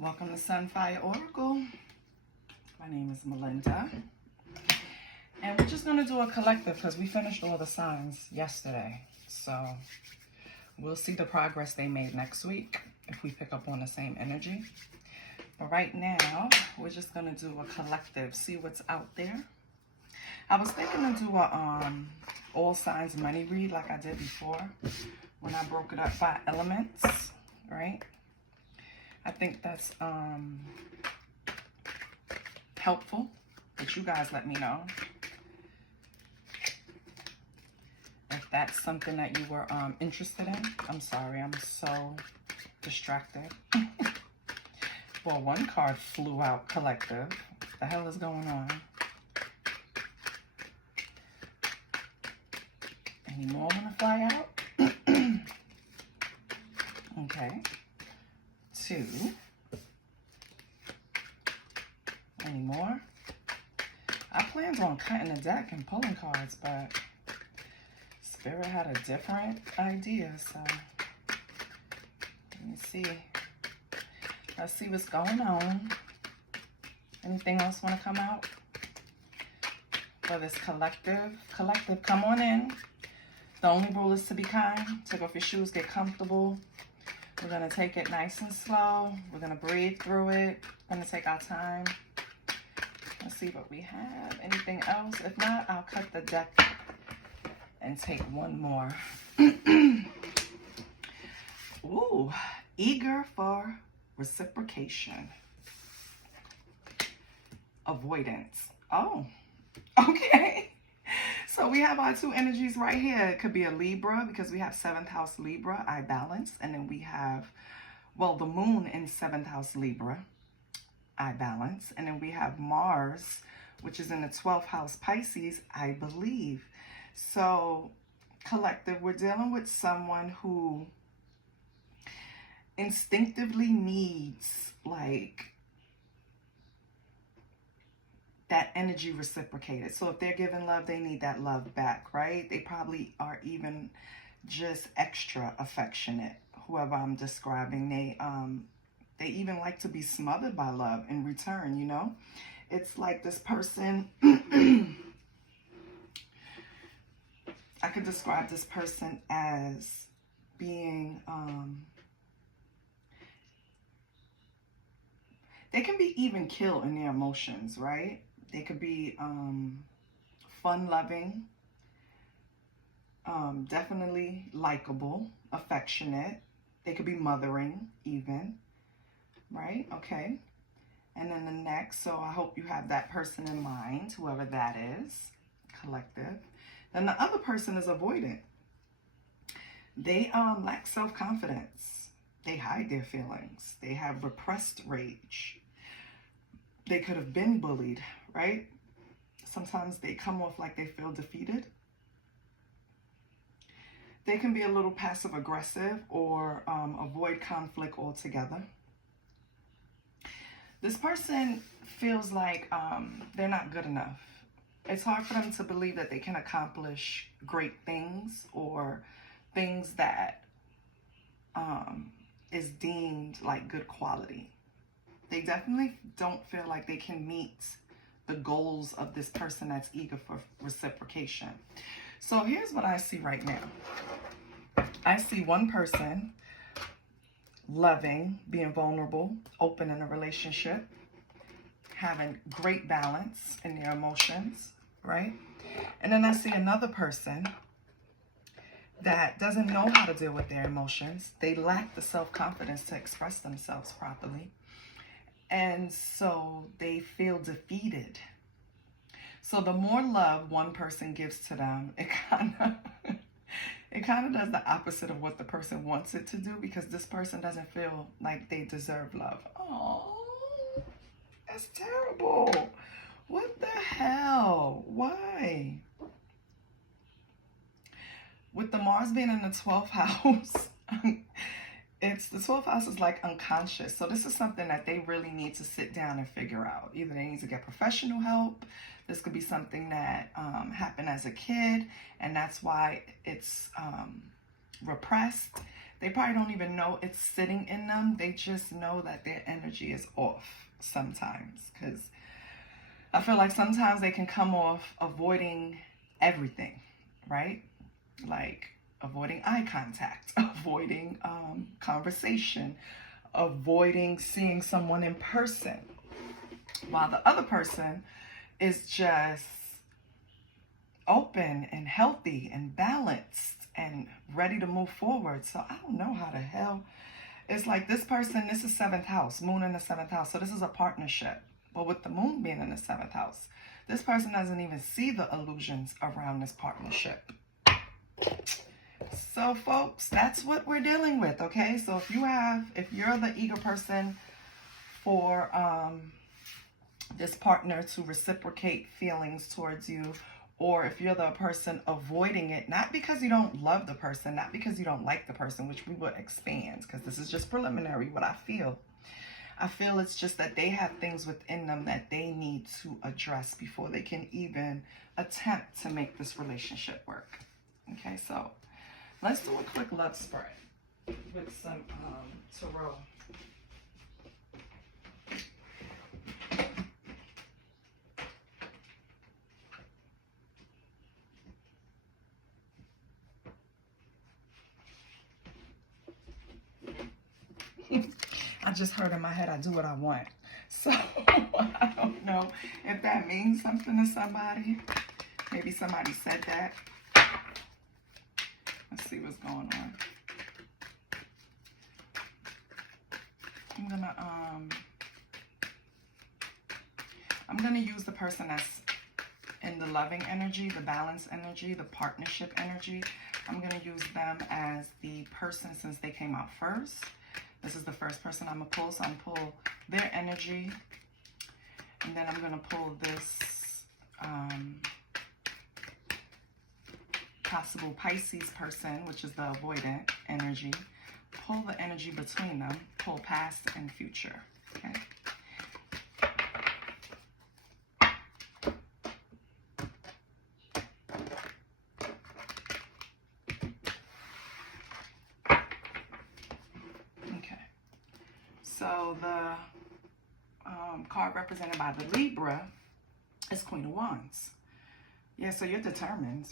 Welcome to Sunfire Oracle. My name is Melinda. And we're just going to do a collective because we finished all the signs yesterday. So we'll see the progress they made next week if we pick up on the same energy. But right now, we're just going to do a collective, see what's out there. I was thinking to do a all signs money read like I did before when I broke it up by elements, right? I think that's helpful, but you guys let me know if that's something that you were interested in. I'm sorry, I'm so distracted. Well, one card flew out, collective. What the hell is going on? Any more want to fly out? Okay. 2. Any more? I planned on cutting the deck and pulling cards, but Spirit had a different idea, so let me see. Let's see what's going on. Anything else want to come out for this collective? Collective, come on in. The only rule is to be kind. Take off your shoes, get comfortable. We're going to take it nice and slow. We're going to breathe through it. We're going to take our time. Let's see what we have. Anything else? If not, I'll cut the deck and take one more. Ooh, eager for reciprocation. Avoidance. Oh, okay. So we have our two energies right here. It could be a Libra because we have 7th house Libra, I balance. And then we have, well, the moon in 7th house Libra, I balance. And then we have Mars, which is in the 12th house Pisces, I believe. So collective, we're dealing with someone who instinctively needs like that energy reciprocated. So if they're giving love, they need that love back, right? They probably are even just extra affectionate. Whoever I'm describing, they even like to be smothered by love in return, you know? It's like this person, I could describe this person as being, they can be even killed in their emotions, right? They could be fun-loving, definitely likable, affectionate. They could be mothering even, right? Okay. And then the next, so I hope you have that person in mind, whoever that is, collective. Then the other person is avoidant. They lack self-confidence. They hide their feelings. They have repressed rage. They could have been bullied, right? Sometimes they come off like they feel defeated. They can be a little passive aggressive or avoid conflict altogether. This person feels like they're not good enough. It's hard for them to believe that they can accomplish great things or things that is deemed like good quality. They definitely don't feel like they can meet the goals of this person that's eager for reciprocation. So here's what I see right now. I see one person loving, being vulnerable, open in a relationship, having great balance in their emotions, right? And then I see another person that doesn't know how to deal with their emotions. They lack the self-confidence to express themselves properly. And so they feel defeated. So the more love one person gives to them, it kind of does the opposite of what the person wants it to do because this person doesn't feel like they deserve love. Oh, that's terrible. What the hell? Why? With the Mars being in the 12th house, the 12th house is like unconscious. So this is something that they really need to sit down and figure out. Either they need to get professional help. This could be something that happened as a kid, and that's why it's repressed. They probably don't even know it's sitting in them. They just know that their energy is off sometimes. Because I feel like sometimes they can come off avoiding everything, right? Like avoiding eye contact, avoiding conversation, avoiding seeing someone in person. While the other person is just open and healthy and balanced and ready to move forward. So I don't know how the hell. It's like this person, this is 7th house, moon in the 7th house. So this is a partnership. But with the moon being in the 7th house, this person doesn't even see the illusions around this partnership. So folks, that's what we're dealing with, okay? So if you're the eager person for this partner to reciprocate feelings towards you, or if you're the person avoiding it, not because you don't love the person, not because you don't like the person, which we would expand, because this is just preliminary, what I feel. I feel it's just that they have things within them that they need to address before they can even attempt to make this relationship work. Okay, so let's do a quick love spread with some tarot. I just heard in my head, I do what I want. So I don't know if that means something to somebody. Maybe somebody said that. Let's see what's going on. I'm gonna use the person that's in the loving energy, the balance energy, the partnership energy. I'm gonna use them as the person since they came out first. This is the first person I'm gonna pull, so I'm gonna pull their energy, and then I'm gonna pull this possible Pisces person, which is the avoidant energy. Pull the energy between them, pull past and future, okay? So the card represented by the Libra is Queen of Wands. Yeah, so you're determined,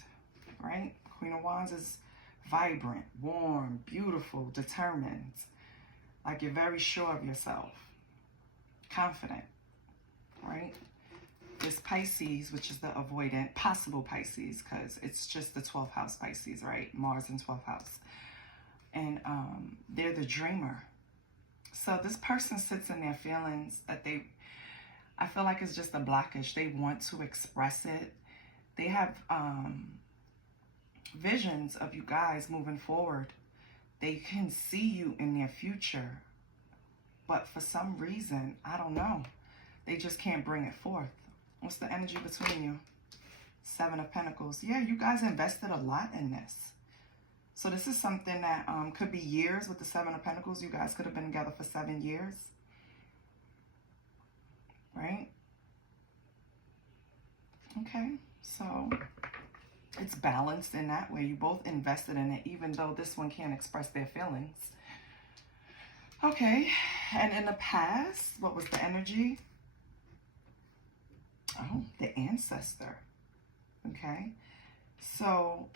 right? Queen of Wands is vibrant, warm, beautiful, determined. Like you're very sure of yourself, confident, right? This Pisces, which is the avoidant, possible Pisces, because it's just the 12th house Pisces, right? Mars in 12th house. And they're the dreamer. So this person sits in their feelings that I feel like it's just a blockage. They want to express it. They have visions of you guys moving forward. They can see you in their future. But for some reason, I don't know, they just can't bring it forth. What's the energy between you? 7 of Pentacles. Yeah, you guys invested a lot in this. So this is something that could be years with the 7 of Pentacles. You guys could have been together for 7 years. Right? Okay. So it's balanced in that way. You both invested in it, even though this one can't express their feelings. Okay. And in the past, what was the energy? Oh, the ancestor. Okay. So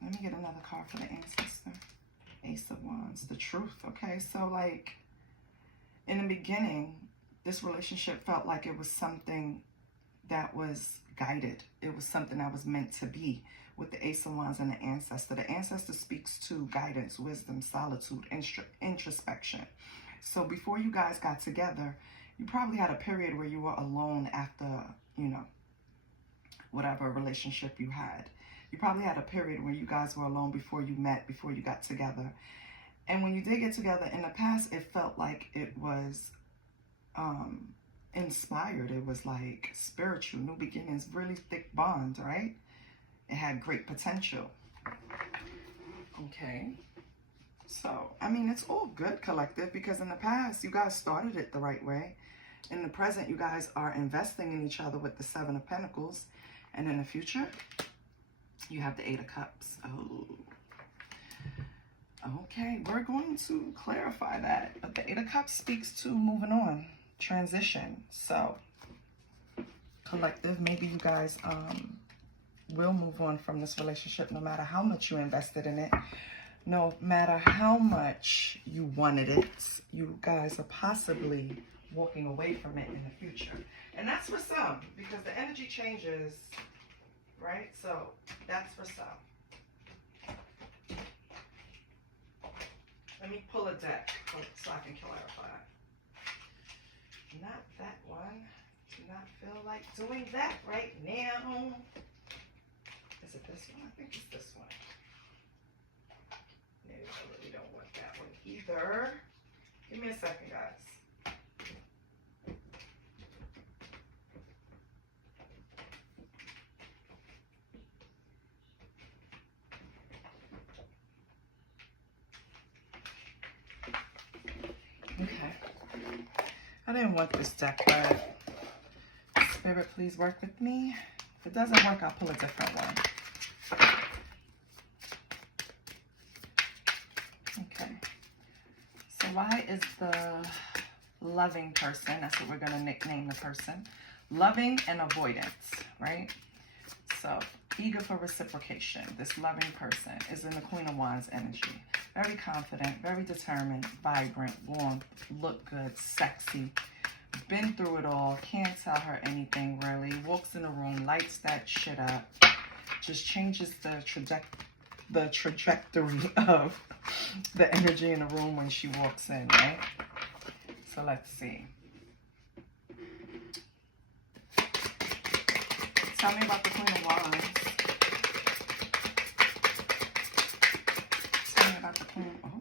let me get another card for the ancestor. Ace of Wands, the truth. Okay, so like in the beginning, this relationship felt like it was something that was guided. It was something that was meant to be with the Ace of Wands and the ancestor. The ancestor speaks to guidance, wisdom, solitude, introspection. So before you guys got together, you probably had a period where you were alone after, you know, whatever relationship you had. You probably had a period where you guys were alone before you met, before you got together. And when you did get together in the past, it felt like it was inspired. It was like spiritual, new beginnings, really thick bond, right? It had great potential. Okay. So, I mean, it's all good, collective, because in the past, you guys started it the right way. In the present, you guys are investing in each other with the 7 of Pentacles. And in the future, you have the 8 of Cups. Oh, Okay, we're going to clarify that. But the Eight of Cups speaks to moving on, transition. So, collective, maybe you guys will move on from this relationship no matter how much you invested in it. No matter how much you wanted it, you guys are possibly walking away from it in the future. And that's for some, because the energy changes, right? So that's for some. Let me pull a deck so I can clarify. Not that one. Do not feel like doing that right now. Is it this one? I think it's this one. Maybe I really don't want that one either. Give me a second, guys. Okay. I didn't want this deck, but Spirit, please work with me. If it doesn't work, I'll pull a different one. Okay. So why is the loving person, that's what we're going to nickname the person, loving and avoidance, right? So eager for reciprocation. This loving person is in the Queen of Wands energy. Very confident, very determined, vibrant, warm, look good, sexy. Been through it all. Can't tell her anything really. Walks in the room, lights that shit up. Just changes the trajectory of the energy in the room when she walks in, right? So let's see. Tell me about the Queen of Wands. Tell me about the Queen. Oh,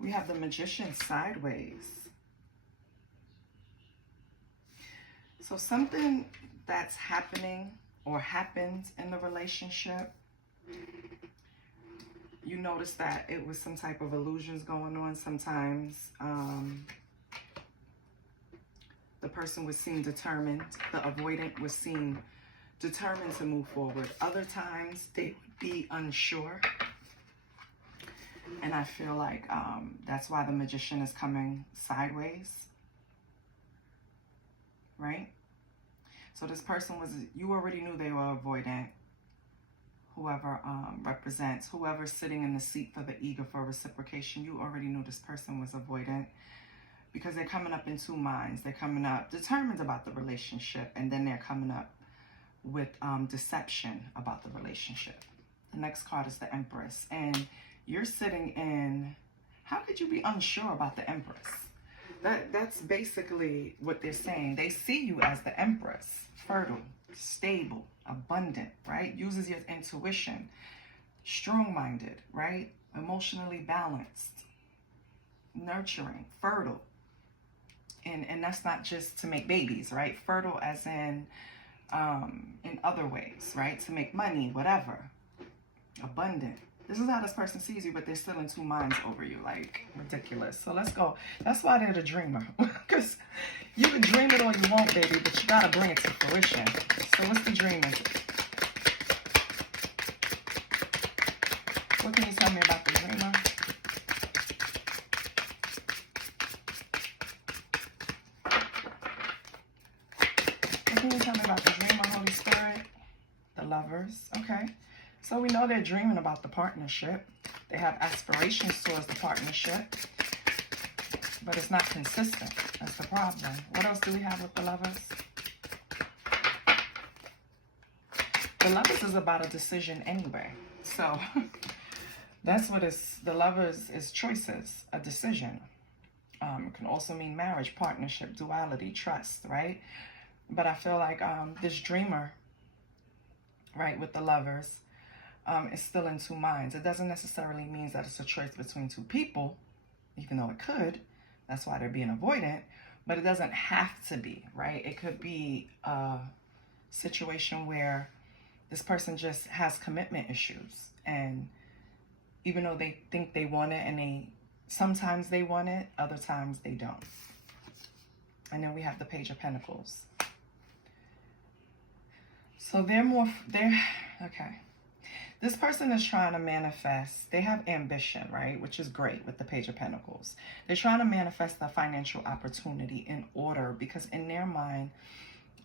we have the Magician sideways. So something that's happening or happened in the relationship, you notice that it was some type of illusions going on. Sometimes the person was seen determined. The avoidant was seen determined to move forward. Other times they would be unsure. And I feel like that's why the Magician is coming sideways. Right? So this person was, you already knew they were avoidant. Whoever represents, whoever's sitting in the seat for the eager for reciprocation, you already knew this person was avoidant because they're coming up in two minds. They're coming up determined about the relationship, and then they're coming up with deception about the relationship. The next card is the Empress, and you're sitting in, how could you be unsure about the Empress? That's basically what they're saying. They see you as the Empress, fertile, stable, abundant, right? Uses your intuition, strong-minded, right? Emotionally balanced, nurturing, fertile. And that's not just to make babies, right? Fertile as in other ways, right? To make money, whatever. Abundant. This is how this person sees you, but they're still in two minds over you, like ridiculous. So let's go. That's why they're the dreamer. Because you can dream it all you want, baby, but you got to bring it to fruition. So what's the dreamer? What can you tell me about the dreamer? What can you tell me about the dreamer, Holy Spirit? The Lovers. Okay. So we know they're dreaming about the partnership. They have aspirations towards the partnership, but it's not consistent. That's the problem. What else do we have with the Lovers? The Lovers is about a decision anyway. So that's what the Lovers is choices, a decision. It can also mean marriage, partnership, duality, trust, right? But I feel like this dreamer, right, with the Lovers, is still in two minds. It doesn't necessarily mean that it's a choice between two people, even though it could. That's why they're being avoidant. But it doesn't have to be, right? It could be a situation where this person just has commitment issues. And even though they think they want it, and sometimes they want it, other times they don't. And then we have the Page of Pentacles. So okay. This person is trying to manifest. They have ambition, right? Which is great with the Page of Pentacles. They're trying to manifest a financial opportunity in order, because in their mind,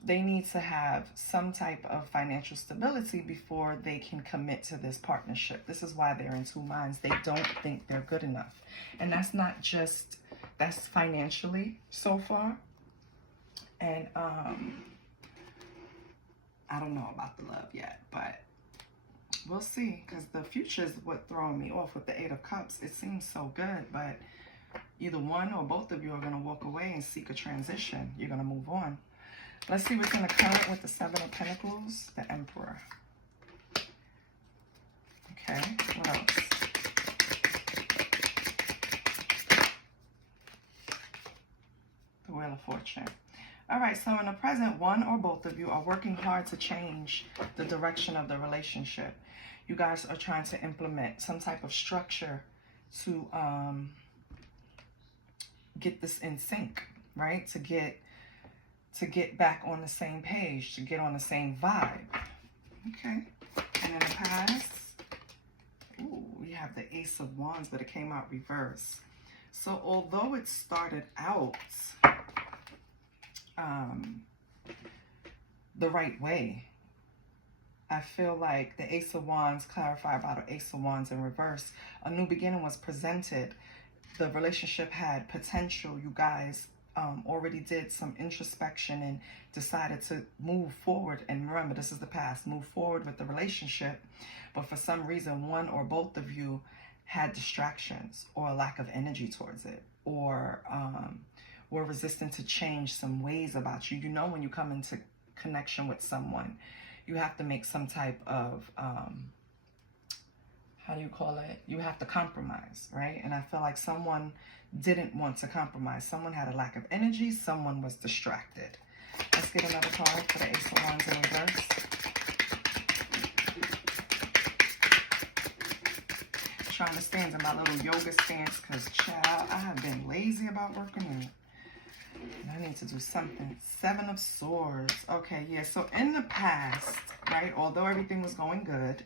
they need to have some type of financial stability before they can commit to this partnership. This is why they're in two minds. They don't think they're good enough. And that's not just, that's financially so far. And I don't know about the love yet, but we'll see, because the future is what throwing me off with the Eight of Cups. It seems so good, but either one or both of you are going to walk away and seek a transition. You're going to move on. Let's see what's in the current with the Seven of Pentacles, the Emperor. Okay, what else? The Wheel of Fortune. All right, so in the present, one or both of you are working hard to change the direction of the relationship. You guys are trying to implement some type of structure to get this in sync, right? To get back on the same page, to get on the same vibe. Okay. And in the past, ooh, we have the Ace of Wands, but it came out reverse. So although it started out the right way, I feel like the Ace of Wands, clarify about an Ace of Wands in reverse. A new beginning was presented. The relationship had potential. You guys already did some introspection and decided to move forward. And remember, this is the past. Move forward with the relationship. But for some reason, one or both of you had distractions or a lack of energy towards it, or were resistant to change some ways about you. You know, when you come into connection with someone, you have to make some type of, how do you call it? You have to compromise, right? And I feel like someone didn't want to compromise. Someone had a lack of energy. Someone was distracted. Let's get another card for the Ace of Wands in reverse. Trying to stand in my little yoga stance because, child, I have been lazy about working out. I need to do something. Seven of Swords. Okay, yeah. So in the past, right, although everything was going good,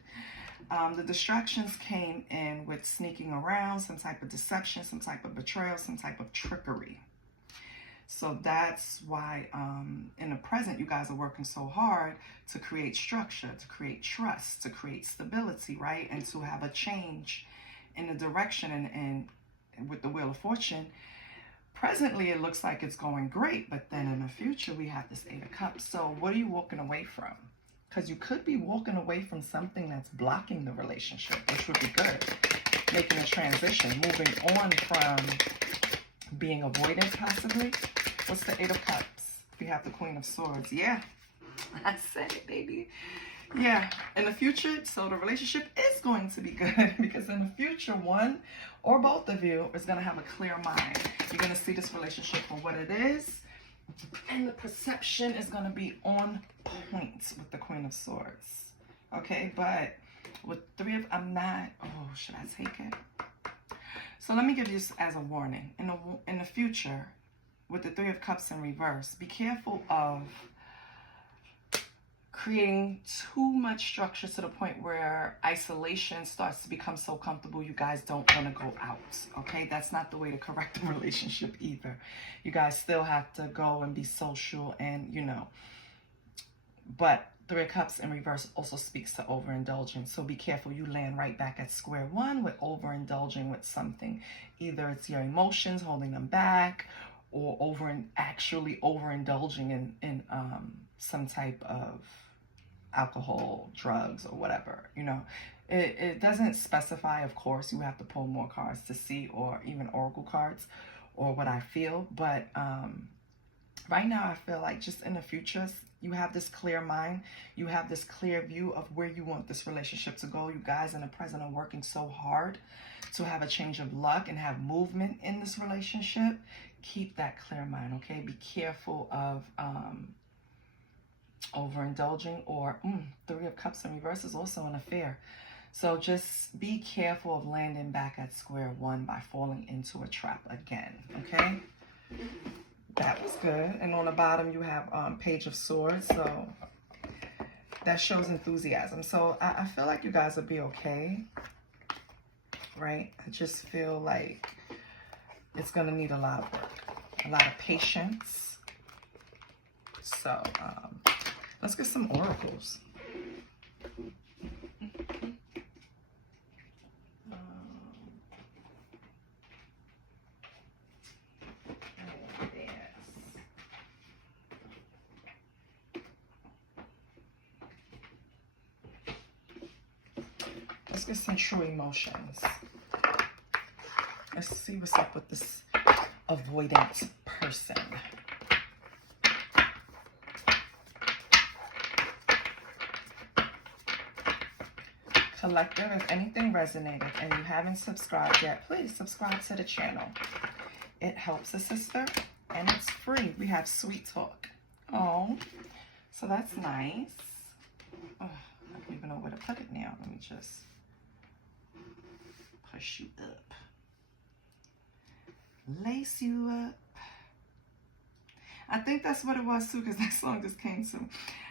the distractions came in with sneaking around, some type of deception, some type of betrayal, some type of trickery. So that's why in the present, you guys are working so hard to create structure, to create trust, to create stability, right? And to have a change in the direction. And with the Wheel of Fortune, presently it looks like it's going great, but then in the future we have this Eight of Cups. So what are you walking away from? Because you could be walking away from something that's blocking the relationship, which would be good. Making a transition, moving on from being avoidant possibly. What's the Eight of Cups? We have the Queen of Swords. Yeah, I said it, baby. Yeah, in the future, so the relationship is going to be good, because in the future, one or both of you is going to have a clear mind. You're going to see this relationship for what it is, and the perception is going to be on point with the Queen of Swords. Okay, but with three of, I'm not, oh, should I take it? So let me give you this as a warning. In the future, with the Three of Cups in reverse, be careful of creating too much structure to the point where isolation starts to become so comfortable you guys don't want to go out. Okay, that's not the way to correct a relationship either. You guys still have to go and be social, and you know, but Three of Cups in reverse also speaks to overindulgence. So be careful you land right back at square one with overindulging with something. Either it's your emotions holding them back, or actually overindulging in some type of alcohol, drugs, or whatever. You know, it doesn't specify. Of course, you have to pull more cards to see, or even oracle cards, or what I feel. But right now, I feel like just in the future, you have this clear mind. You have this clear view of where you want this relationship to go. You guys in the present are working so hard to have a change of luck and have movement in this relationship. Keep that clear mind, okay? Be careful of overindulging, or Three of Cups in reverse is also an affair. So just be careful of landing back at square one by falling into a trap again, okay? That was good. And on the bottom, you have Page of Swords. So that shows enthusiasm. So I feel like you guys will be okay, right? I just feel like it's going to need a lot of work, a lot of patience. So let's get some oracles. Let's get some true emotions. Let's see what's up with this avoidant person. Collective, if anything resonated and you haven't subscribed yet, please subscribe to the channel. It helps a sister and it's free. We have sweet talk. Oh, so that's nice. Oh, I don't even know where to put it now. Let me just push you up. Lace you up. I think that's what it was too, because that song just came to.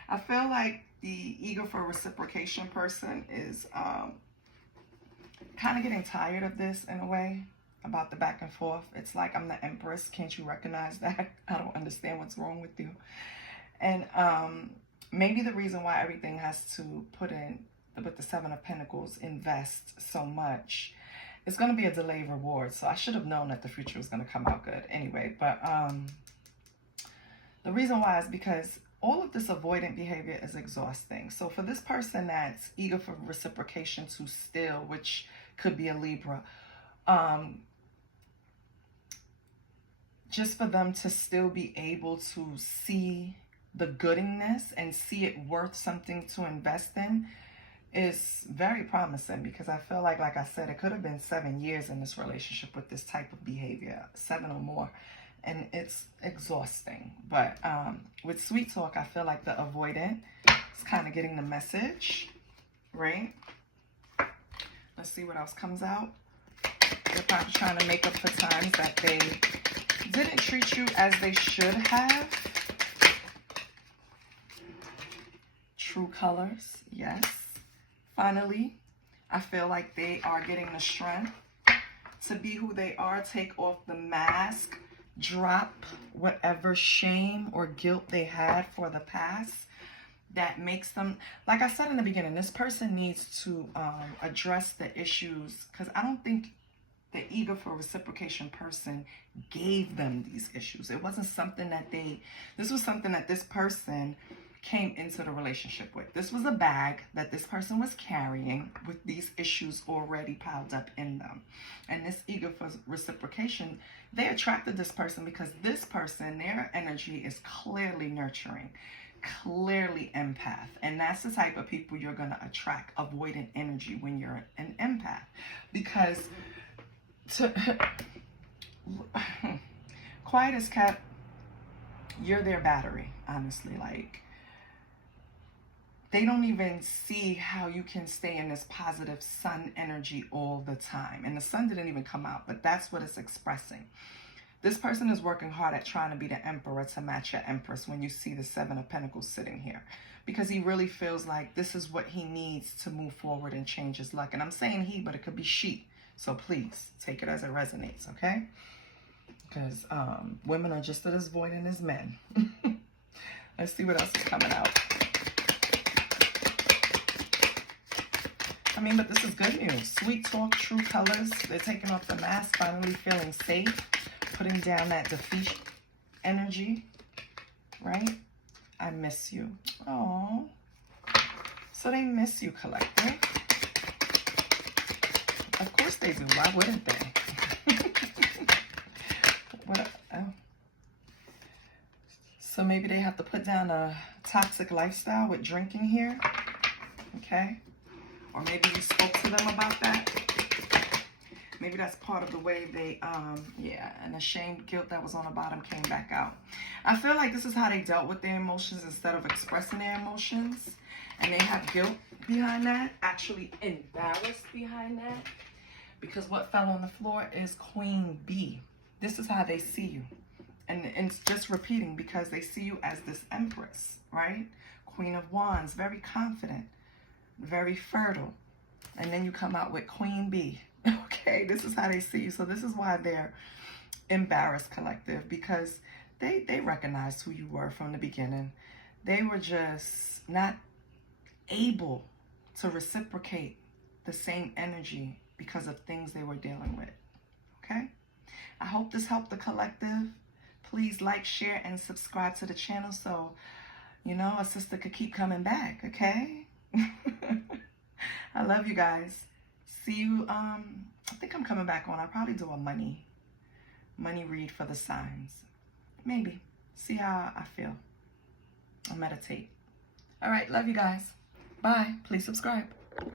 I feel like the eager for reciprocation person is kind of getting tired of this in a way, about the back and forth. It's like, I'm the empress. Can't you recognize that? I don't understand what's wrong with you. And maybe the reason why everything has to put in, with the Seven of Pentacles, invest so much, it's going to be a delayed reward. So I should have known that the future was going to come out good anyway. But the reason why is because all of this avoidant behavior is exhausting. So for this person that's eager for reciprocation to still, which could be a Libra, just for them to still be able to see the good in this and see it worth something to invest in is very promising, because I feel like I said, it could have been 7 years in this relationship with this type of behavior, 7 or more. And it's exhausting. But with sweet talk, I feel like the avoidant is kind of getting the message, right? Let's see what else comes out. They're probably trying to make up for times that they didn't treat you as they should have. True colors, yes. Finally, I feel like they are getting the strength to be who they are, take off the mask, drop whatever shame or guilt they had for the past that makes them, like I said in the beginning, this person needs to address the issues, because I don't think the eager for reciprocation person gave them these issues. It wasn't something that this was something that this person came into the relationship with. This was a bag that this person was carrying with these issues already piled up in them. And this eager for reciprocation, they attracted this person because this person, their energy is clearly nurturing, clearly empath. And that's the type of people you're going to attract, avoidant energy, when you're an empath. Because quiet as kept, you're their battery, honestly. Like, they don't even see how you can stay in this positive sun energy all the time. And the sun didn't even come out, but that's what it's expressing. This person is working hard at trying to be the emperor to match your empress when you see the Seven of Pentacles sitting here. Because he really feels like this is what he needs to move forward and change his luck. And I'm saying he, but it could be she. So please, take it as it resonates, okay? Because women are just as avoidant as men. Let's see what else is coming out. I mean, but this is good news. Sweet talk, true colors. They're taking off the mask, finally feeling safe, putting down that defeat energy, right? I miss you. Oh, so they miss you, collective. Of course they do. Why wouldn't they? What? Oh. So maybe they have to put down a toxic lifestyle with drinking here. Okay. Or maybe you spoke to them about that. Maybe that's part of the way they, yeah, and the shame, guilt that was on the bottom came back out. I feel like this is how they dealt with their emotions instead of expressing their emotions. And they have guilt behind that, actually embarrassed behind that. Because what fell on the floor is Queen Bee. This is how they see you. And it's just repeating, because they see you as this empress, right? Queen of Wands, very confident, very fertile. And then you come out with Queen Bee. Okay, this is how they see you. So this is why they're embarrassed, collective, because they recognized who you were from the beginning. They were just not able to reciprocate the same energy because of things they were dealing with. Okay? I hope this helped the collective. Please like, share, and subscribe to the channel so, you know, a sister could keep coming back, okay? I love you guys. See you, I think I'm coming back on. I'll probably do a money read for the signs. Maybe. See how I feel. I'll meditate. All right, love you guys. Bye. Please subscribe.